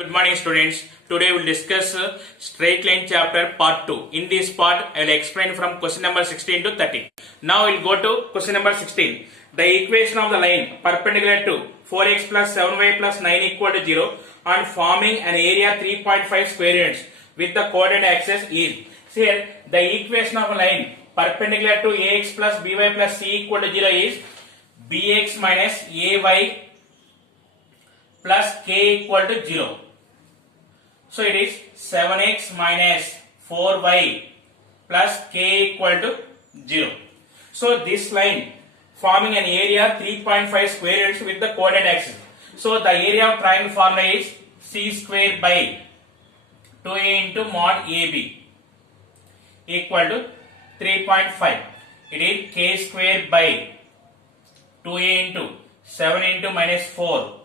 Good morning students. Today we will discuss straight line chapter part 2. In this part I will explain from question number 16 to 30. Now we will go to question number 16. The equation of the line perpendicular to 4x plus 7y plus 9 equal to 0 and forming an area 3.5 square units with the coordinate axis is. Here the equation of a line perpendicular to ax plus by plus c equal to 0 is bx minus ay plus k equal to 0. So it is 7x minus 4y plus k equal to 0. So this line forming an area 3.5 square units with the coordinate axis. So the area of triangle formula is c square by 2a into mod ab equal to 3.5. It is k square by 2a into 7 into minus 4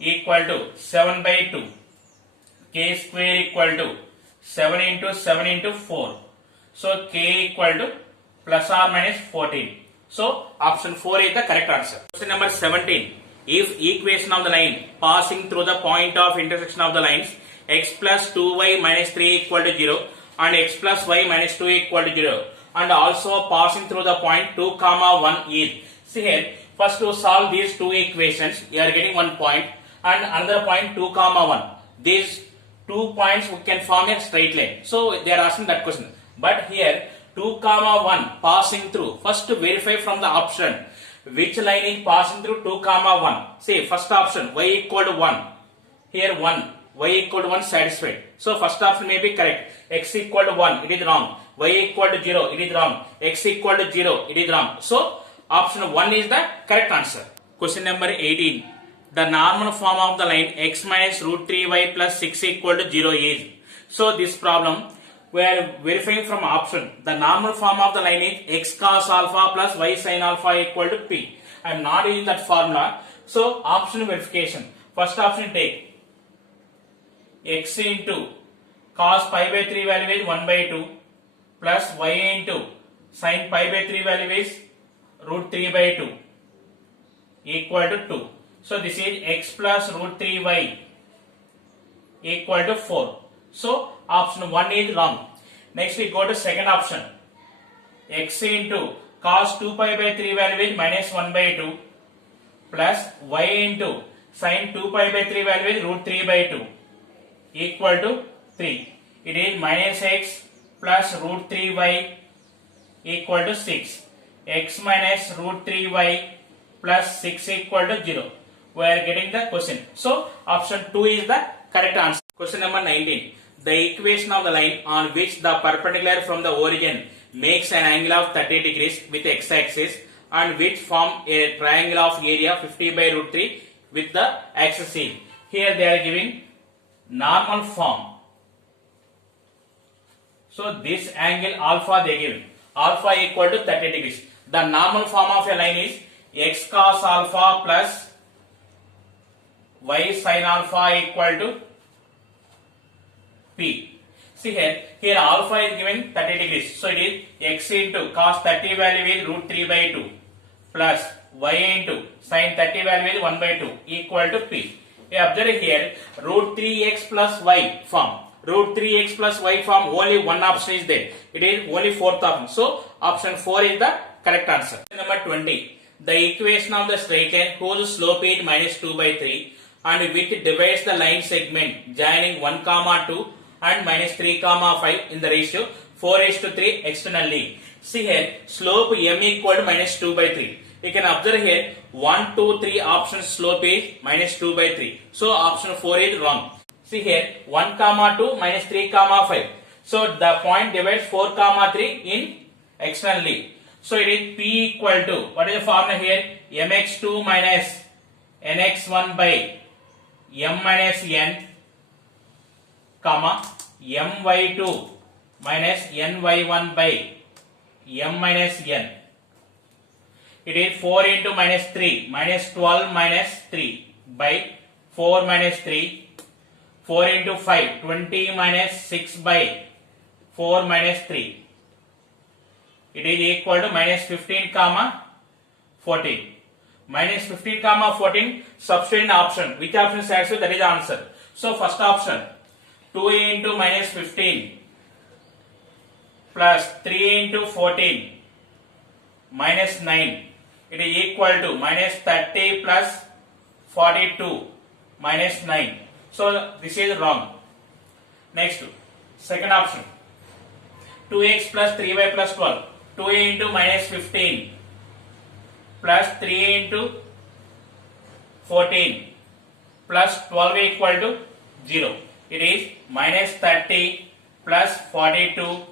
equal to 7 by 2. K square equal to 7 into 7 into 4. So k equal to plus or minus 14. So option 4 is the correct answer. Question number 17. If equation of the line passing through the point of intersection of the lines x plus 2y minus 3 equal to 0 and x plus y minus 2 equal to 0 and also passing through the point 2 comma 1 is. See here, first to solve these two equations, you are getting one point and another point 2 comma 1. These 2 points we can form a straight line. So they are asking that question. But here 2 comma 1 passing through. First to verify from the option which line is passing through 2 comma 1. See first option y equal to 1. Here 1. Y equal to 1 satisfied. So first option may be correct. X equal to 1. It is wrong. Y equal to 0. It is wrong. X equal to 0. It is wrong. So option 1 is the correct answer. Question number 18. The normal form of the line x minus root 3y plus 6 equal to 0 is. So this problem we are verifying from option. The normal form of the line is x cos alpha plus y sin alpha equal to p. I am not using that formula. So option verification. First option take x into cos pi by 3 value is 1 by 2 plus y into sin pi by 3 value is root 3 by 2 equal to 2. So this is x plus root 3y equal to 4. So option 1 is wrong. Next we go to second option. X into cos 2 pi by 3 value is minus 1 by 2 plus y into sin 2 pi by 3 value is root 3 by 2 equal to 3. It is minus x plus root 3y equal to 6. X minus root 3y plus 6 equal to 0. We are getting the question. So option 2 is the correct answer. Question number 19. The equation of the line on which the perpendicular from the origin makes an angle of 30 degrees with x-axis and which form a triangle of area 50 by root 3 with the axis C. Here they are giving normal form. So this angle alpha they give. Alpha equal to 30 degrees. The normal form of a line is x cos alpha plus y sin alpha equal to p. See here alpha is given 30 degrees. So it is x into cos 30 value is root 3 by 2 plus y into sin 30 value is 1 by 2 equal to p. You observe here root 3x plus y form. Root 3x plus y form, only one option is there. It is only fourth option. So option 4 is the correct answer. Number 20. The equation of the straight line whose slope is minus 2 by 3 and which divides the line segment joining 1 comma 2 and minus 3 comma 5 in the ratio 4:3 externally. See here slope m equal to minus 2 by 3. You can observe here 1, 2, 3 option slope is minus 2 by 3. So option 4 is wrong. See here 1 comma 2 minus 3 comma 5. So the point divides 4 comma 3 in externally. So it is p equal to, what is the formula here? mx2 minus nx1 by m minus n comma my2 minus ny1 by m minus n. It is 4 into minus 3 minus 12 minus 3 by 4 minus 3. 4 into 5 20 minus 6 by 4 minus 3. It is equal to minus 15 comma 14. minus 15 comma 14, substitute in option. Which option satisfies? That is the answer. So first option, 2a into minus 15 plus 3 into 14 minus 9. It is equal to minus 30 plus 42 minus 9. So this is wrong. Next, second option, 2x plus 3y plus 12. 2a into minus 15 plus 3a into 14 plus 12 equal to 0. It is minus 30 plus 42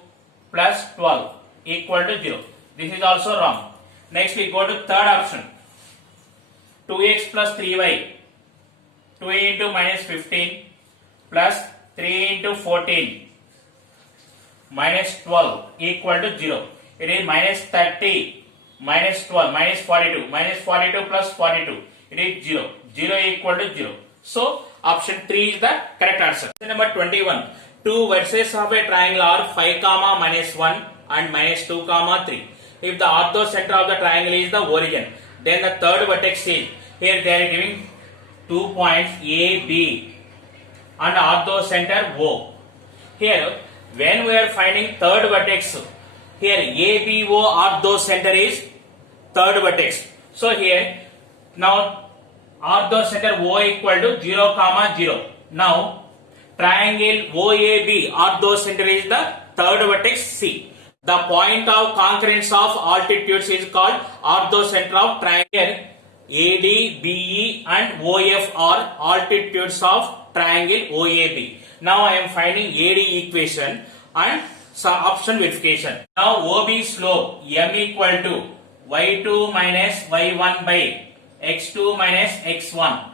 plus 12 equal to 0. This is also wrong. Next we go to third option, 2x plus 3y. 2a into minus 15 plus 3 into 14 minus 12 equal to 0. It is minus 30 minus 12 minus 42. Minus 42 plus 42. It is 0. 0 equal to 0. So option 3 is the correct answer. Question number 21. Two vertices of a triangle are 5 comma minus 1 and minus 2 comma 3. If the orthocenter of the triangle is the origin, then the third vertex is, here they are giving 2 points A, B and orthocenter O. Here when we are finding third vertex, here ABO orthocenter is third vertex. So here now orthocenter O equal to 0 comma 0. Now triangle OAB orthocenter is the third vertex C. The point of concurrence of altitudes is called orthocenter of triangle. AD, BE and OF are altitudes of triangle OAB. Now I am finding AD equation and some option verification. Now OB slope M equal to y2 minus y1 by x2 minus x1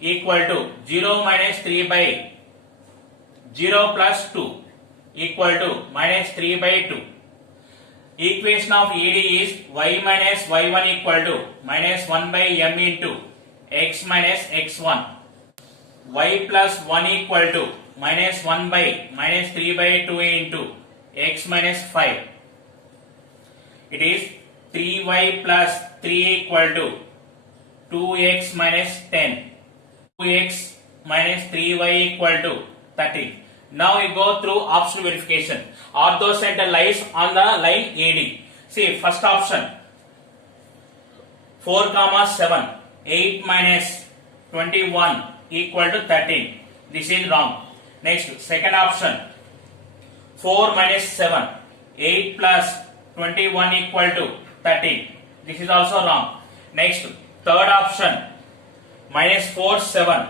equal to 0 minus 3 by 0 plus 2 equal to minus 3 by 2. Equation of AD is y minus y1 equal to minus 1 by m into x minus x1. Y plus 1 equal to minus 1 by minus 3 by 2 into x minus 5. It is 3y plus 3 equal to 2x minus 10. 2x minus 3y equal to 30. Now we go through option verification. Orthocenter lies on the line AD. See, first option, 4 comma 7, 8 minus 21 equal to 13. This is wrong. Next, second option, 4 minus 7, 8 plus 21 equal to 13. This is also wrong. Next, third option, minus 4, 7,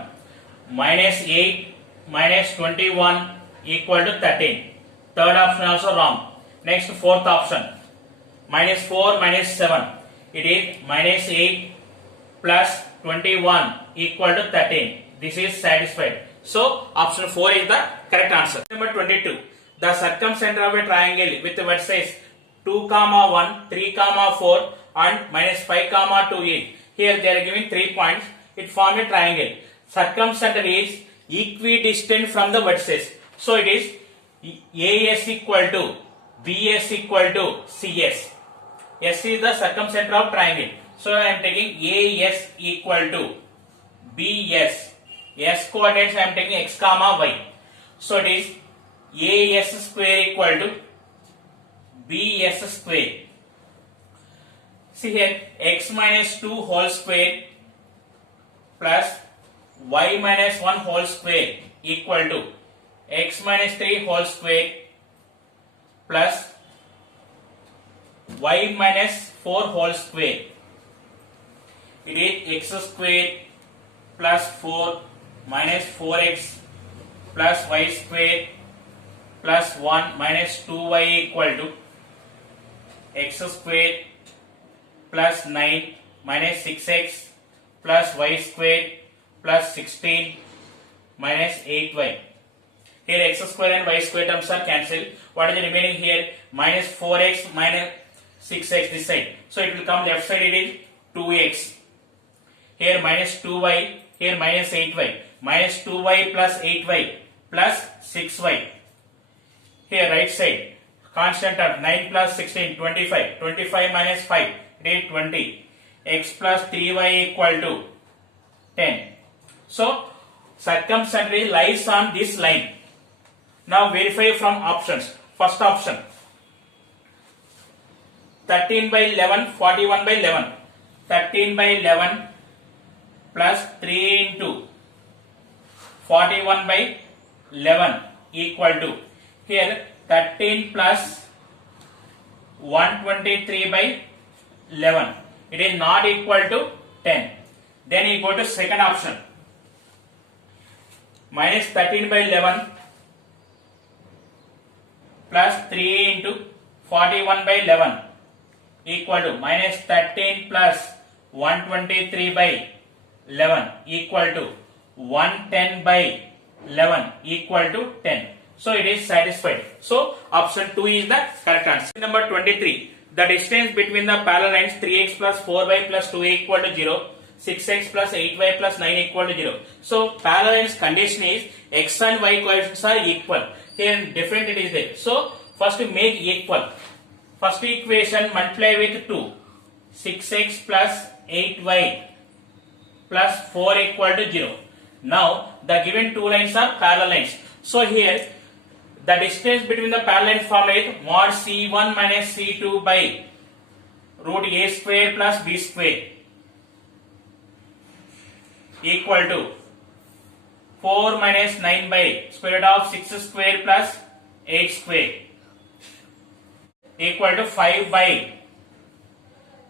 minus 8, minus 21 equal to 13. Third option also wrong. Next, fourth option, minus 4 minus 7. It is minus 8 plus 21 equal to 13. This is satisfied. So option 4 is the correct answer. Number 22. The circumcenter of a triangle with vertices 2 comma 1, 3 comma 4 and minus 5 comma 2 is. Here they are giving 3 points. It forms a triangle. Circumcenter is equidistant from the vertices. So it is AS equal to BS equal to CS. S is the circumcenter of triangle. So I am taking AS equal to BS. S coordinates I am taking x comma y. So it is AS square equal to BS square. See here, x minus 2 whole square plus y minus 1 whole square equal to x minus 3 whole square plus y minus 4 whole square. It is x square plus 4 minus 4x plus y square plus 1 minus 2y equal to x square plus 9 minus 6x plus y square plus 16 minus 8y. Here x square and y square terms are cancelled. What is the remaining here? Minus 4x minus 6x this side. So it will come left side, it is 2x. Here minus 2y, here minus 8y. Minus 2y plus 8y plus 6y. Here right side, constant term 9 plus 16, 25. 25 minus 5, it is 20. x plus 3y equal to 10. So circumference lies on this line. Now verify from options. First option 13 by 11, 41 by 11. 13 by 11 plus 3 into 41 by 11 equal to, here 13 plus 123 by 11. It is not equal to 10. Then you go to second option. Minus 13 by 11 plus 3 into 41 by 11 equal to minus 13 plus 123 by 11 equal to 110 by 11 equal to 10. So it is satisfied. So option 2 is the correct answer. Number 23. The distance between the parallel lines 3x plus 4y plus 2a equal to 0, 6x plus 8y plus 9 equal to 0. So parallel lines condition is x and y coefficients are equal. Here different it is there. So first we make equal. First equation multiply with 2. 6x plus 8y plus 4 equal to 0. Now the given two lines are parallel lines. So here the distance between the parallel lines form is mod c1 minus c2 by root a square plus b square equal to 4 minus 9 by square root of 6 square plus 8 square equal to 5 by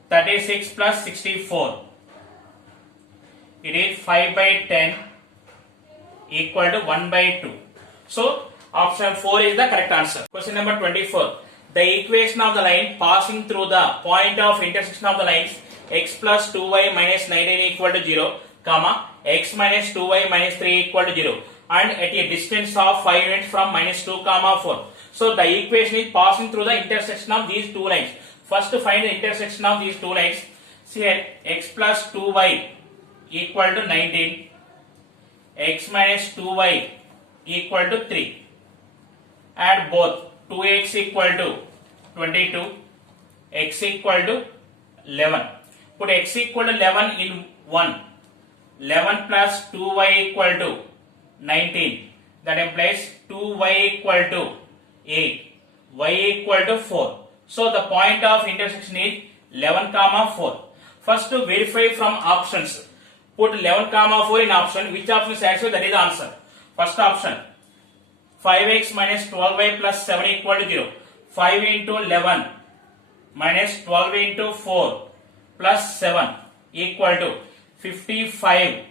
36 plus 64. It is 5 by 10 equal to 1 by 2. So option 4 is the correct answer. Question number 24. The equation of the line passing through the point of intersection of the lines x plus 2y minus 19 equal to 0, comma x minus 2y minus 3 equal to 0 and at a distance of 5 units from minus 2 comma 4. So the equation is passing through the intersection of these two lines. First to find the intersection of these two lines. See here x plus 2y equal to 19, x minus 2y equal to 3. Add both. 2x equal to 22, x equal to 11. Put x equal to 11 in 1. 11 plus 2y equal to 19. That implies 2y equal to 8, y equal to 4. So the point of intersection is 11 comma 4. First to verify from options. Put 11 comma 4 in option. Which option satisfies? That is the answer. First option 5x minus 12y plus 7 equal to 0. 5 into 11 minus 12 into 4 plus 7 equal to 55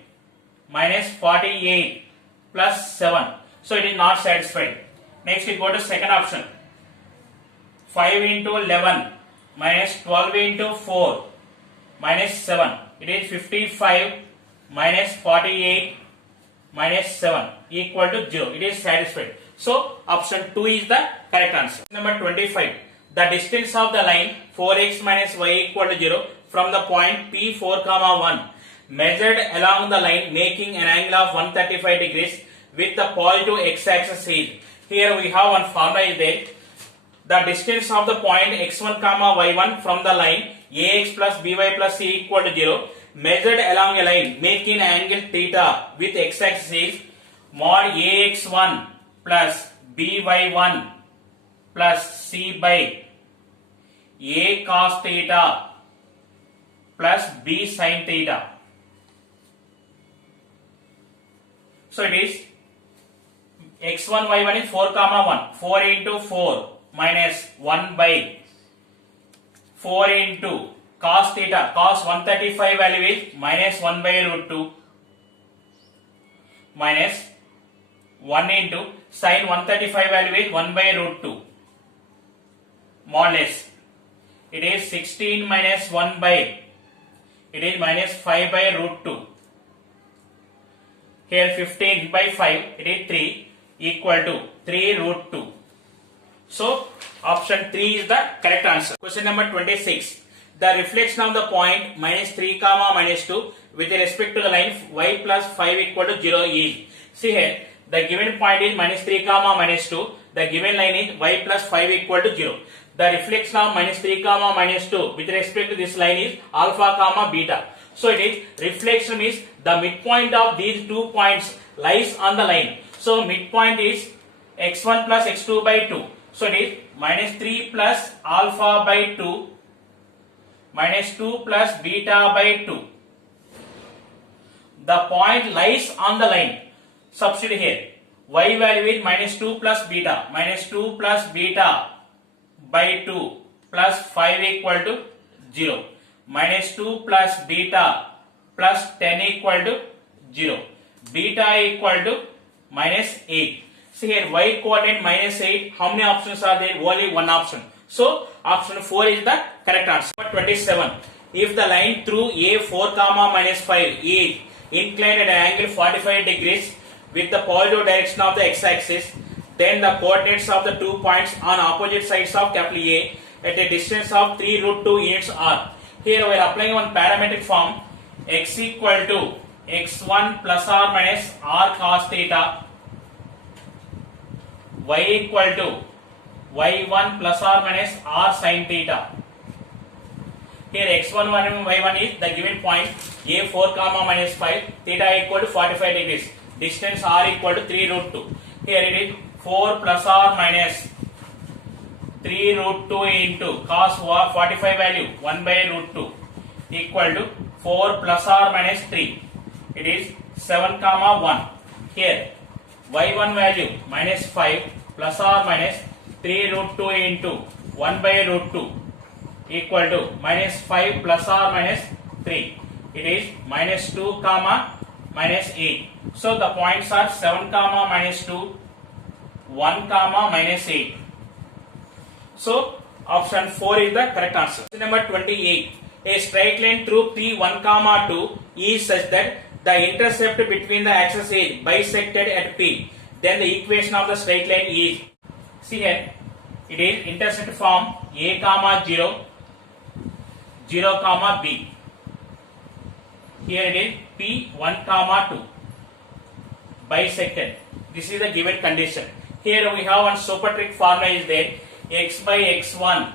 minus 48 plus 7. So it is not satisfied. Next we go to second option. 5 into 11 minus 12 into 4 minus 7. It is 55 minus 48 minus 7 equal to 0. It is satisfied. So option 2 is the correct answer. Number 25. The distance of the line 4x minus y equal to 0 from the point P4, 1 measured along the line making an angle of 135 degrees with the positive x-axis is. Here we have one formula is there. The distance of the point x1, y1 from the line ax plus by plus c equal to 0 measured along a line making an angle theta with x-axis is mod ax1 plus by1 plus c by a cos theta plus b sin theta. So it is x1 y1 is 4 1. 4 into 4 minus 1 by 4 into cos theta. Cos 135 value is minus 1 by root 2 minus 1 into sin 135 value is 1 by root 2 modulus. It is 16 minus 1 by, it is minus 5 by root 2. Here 15 by 5, it is 3 equal to 3 root 2. So option 3 is the correct answer. Question number 26. The reflection of the point minus 3 minus 2 with respect to the line y plus 5 equal to 0 is. See here, the given point is minus 3 minus 2. The given line is y plus 5 equal to 0. the reflection of minus 3 comma minus 2 with respect to this line is alpha comma beta. So it is reflection means the midpoint of these 2 points lies on the line. So midpoint is x1 plus x2 by 2. So it is minus 3 plus alpha by 2 minus 2 plus beta by 2. The point lies on the line. Substitute here. Y value is minus 2 plus beta. Minus 2 plus beta by 2 plus 5 equal to 0. Minus 2 plus beta plus 10 equal to 0. Beta equal to minus 8. See here, y coordinate minus 8. How many options are there? Only one option. So option 4 is the correct answer. Number 27. If the line through A4 comma minus 5 is inclined at an angle 45 degrees with the positive direction of the x-axis, then the coordinates of the 2 points on opposite sides of capital A at a distance of 3 root 2 units are. Here we are applying one parametric form, x equal to x1 plus or minus r cos theta, y equal to y1 plus or minus r sin theta. Here x1 and y1 is the given point A4 comma minus 5, theta equal to 45 degrees, distance r equal to 3 root 2. Here it is 4 plus or minus 3 root 2 into cos 45 value 1 by root 2 equal to 4 plus or minus 3. It is 7 comma 1. Here y1 value minus 5 plus or minus 3 root 2 into 1 by root 2 equal to minus 5 plus or minus 3. It is minus 2 comma minus 8. So the points are 7 comma minus 2, 1 comma minus 8. So option 4 is the correct answer. Number 28. A straight line through P1 comma 2 is such that the intercept between the axes is bisected at P. Then the equation of the straight line is, see here, it is intercept form A comma 0, 0 comma B. Here it is P1 comma 2 bisected. This is the given condition. Here we have one super trick formula is there, x by x1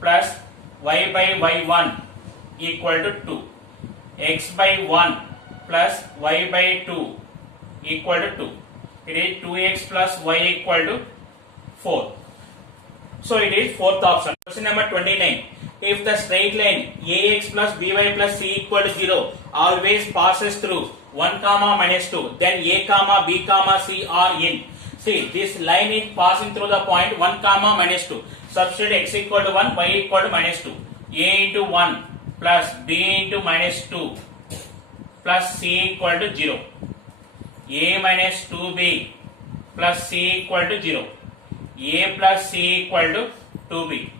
plus y by y1 equal to 2. X by 1 plus y by 2 equal to 2. It is 2x plus y equal to 4. So it is fourth option. Question number 29. If the straight line ax plus by plus c equal to 0 always passes through 1 comma minus 2, then a comma b comma c are in. See, this line is passing through the point 1 comma minus 2. Substitute x equal to 1, y equal to minus 2. A into 1 plus b into minus 2 plus c equal to 0. A minus 2b plus c equal to 0. A plus c equal to 2b.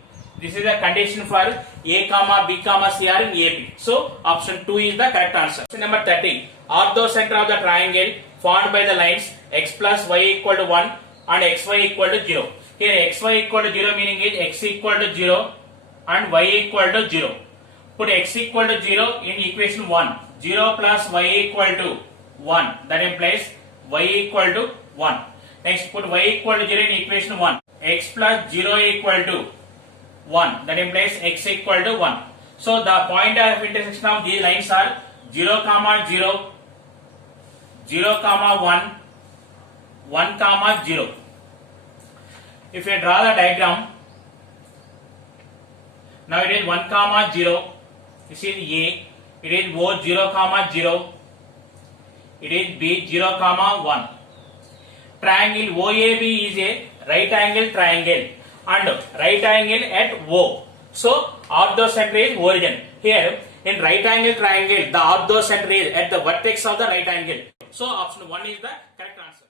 This is the condition for a comma b comma c are in AP. So option 2 is the correct answer. Question number 30. Orthocenter of the triangle formed by the lines x plus y equal to 1 and xy equal to 0. Here xy equal to 0 meaning is x equal to 0 and y equal to 0. Put x equal to 0 in equation 1. 0 plus y equal to 1. That implies y equal to 1. Next put y equal to 0 in equation 1. X plus 0 equal to 1. That implies x equal to 1. So the point of intersection of these lines are 0 comma 0, 0 comma 1, 1 comma 0. If you draw the diagram, now it is 1 comma 0, this is A, it is O 0 comma 0, it is B 0 comma 1. Triangle OAB is a right angle triangle and right angle at O. So orthocenter is origin. Here in right angle triangle the orthocenter is at the vertex of the right angle. So option 1 is the correct answer.